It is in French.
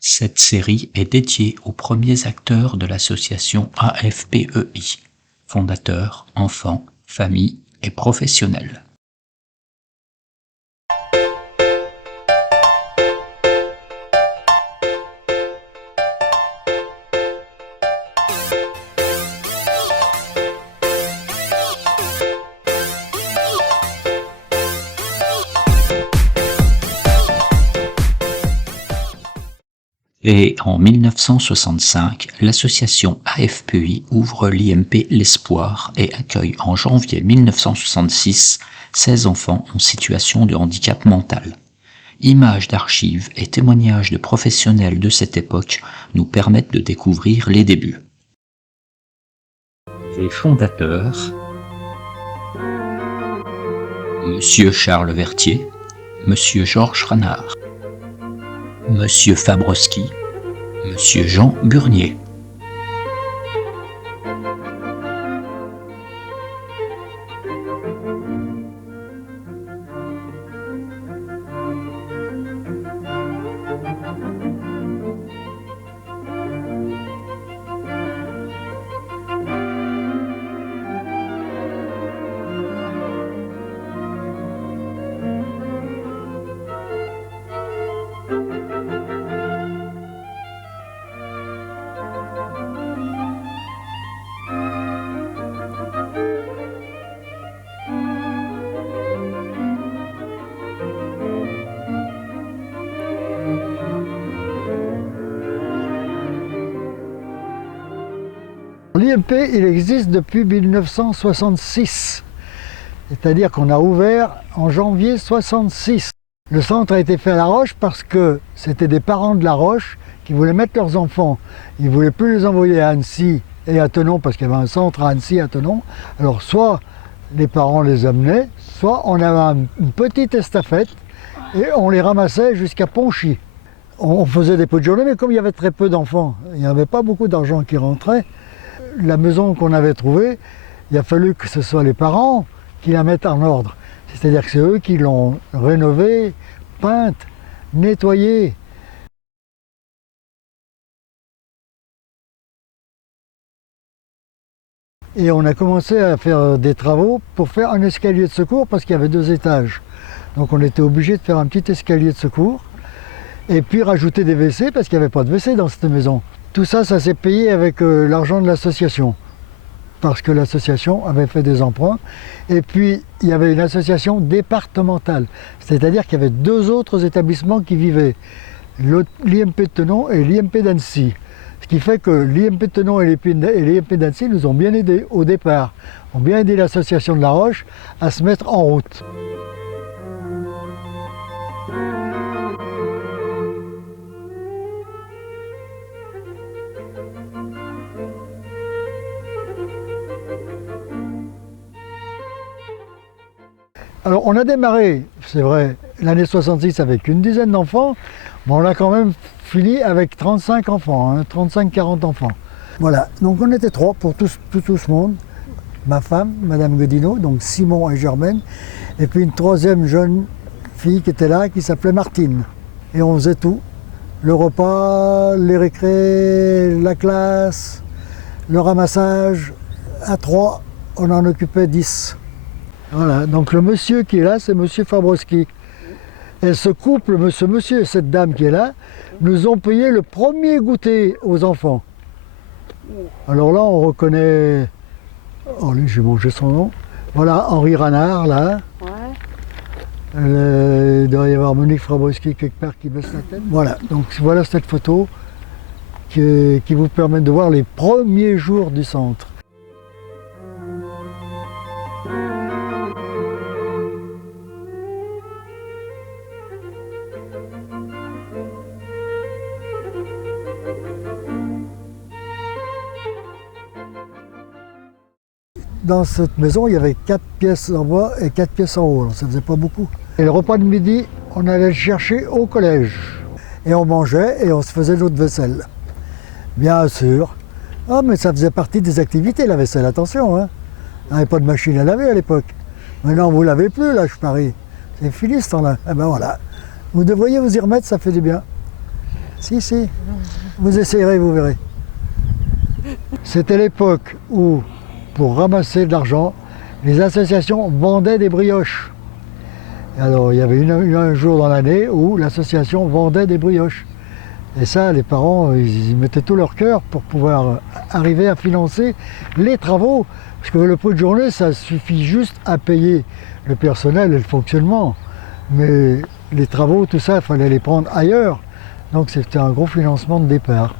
Cette série est dédiée aux premiers acteurs de l'association AFPEI, fondateurs, enfants, familles et professionnels. Et en 1965, l'association AFPEI ouvre l'IMP L'Espoir et accueille en janvier 1966 16 enfants en situation de handicap mental. Images d'archives et témoignages de professionnels de cette époque nous permettent de découvrir les débuts. Les fondateurs: Monsieur Charles Vertier, Monsieur Georges Franard, Monsieur Fabroski, Monsieur Jean Burnier. L'IMP, il existe depuis 1966, c'est-à-dire qu'on a ouvert en janvier 1966. Le centre a été fait à La Roche parce que c'était des parents de La Roche qui voulaient mettre leurs enfants. Ils ne voulaient plus les envoyer à Annecy et à Thonon parce qu'il y avait un centre à Annecy et à Thonon. Alors soit les parents les amenaient, soit on avait une petite estafette et on les ramassait jusqu'à Ponchy. On faisait des petites journées, mais comme il y avait très peu d'enfants, il n'y avait pas beaucoup d'argent qui rentrait. La maison qu'on avait trouvée, il a fallu que ce soit les parents qui la mettent en ordre. C'est-à-dire que c'est eux qui l'ont rénovée, peinte, nettoyée. Et on a commencé à faire des travaux pour faire un escalier de secours parce qu'il y avait 2 étages. Donc on était obligé de faire un petit escalier de secours et puis rajouter des WC parce qu'il n'y avait pas de WC dans cette maison. Tout ça, ça s'est payé avec l'argent de l'association, parce que l'association avait fait des emprunts. Et puis, il y avait une association départementale, c'est-à-dire qu'il y avait 2 autres établissements qui vivaient, l'IMP de Thonon et l'IMP d'Annecy. Ce qui fait que l'IMP de Thonon et l'IMP d'Annecy nous ont bien aidés au départ, ont bien aidé l'association de La Roche à se mettre en route. Alors on a démarré, c'est vrai, l'année 66 avec une dizaine d'enfants, mais on a quand même fini avec 35 enfants, hein, 35-40 enfants. Voilà, donc on était 3 pour tout ce monde. Ma femme, Madame Godino, donc Simon et Germaine, et puis une 3e jeune fille qui était là, qui s'appelait Martine. Et on faisait tout, le repas, les récrés, la classe, le ramassage. À 3, on en occupait 10. Voilà, donc le monsieur qui est là, c'est Monsieur Fabroski. Et ce couple, ce monsieur et cette dame qui est là, nous ont payé le premier goûter aux enfants. Alors là, on reconnaît... Oh, lui, j'ai mangé son nom. Voilà, Henri Ranard, là. Ouais. Il doit y avoir Monique Fabroski quelque part qui baisse la tête. Voilà, donc voilà cette photo qui vous permet de voir les premiers jours du centre. Dans cette maison, il y avait 4 pièces en bas et 4 pièces en haut, alors ça faisait pas beaucoup. Et le repas de midi, on allait le chercher au collège. Et on mangeait et on se faisait notre vaisselle. Bien sûr. Ah, mais ça faisait partie des activités, la vaisselle, attention. Hein. On n'avait pas de machine à laver à l'époque. Maintenant, vous ne lavez plus, là, je parie. C'est fini ce temps-là. Eh ben voilà. Vous devriez vous y remettre, ça fait du bien. Si. Vous essayerez, vous verrez. C'était l'époque où, pour ramasser de l'argent, les associations vendaient des brioches. Alors, il y avait un jour dans l'année où l'association vendait des brioches. Et ça, les parents, ils mettaient tout leur cœur pour pouvoir arriver à financer les travaux. Parce que le pot de journée, ça suffit juste à payer le personnel et le fonctionnement. Mais les travaux, tout ça, il fallait les prendre ailleurs. Donc c'était un gros financement de départ.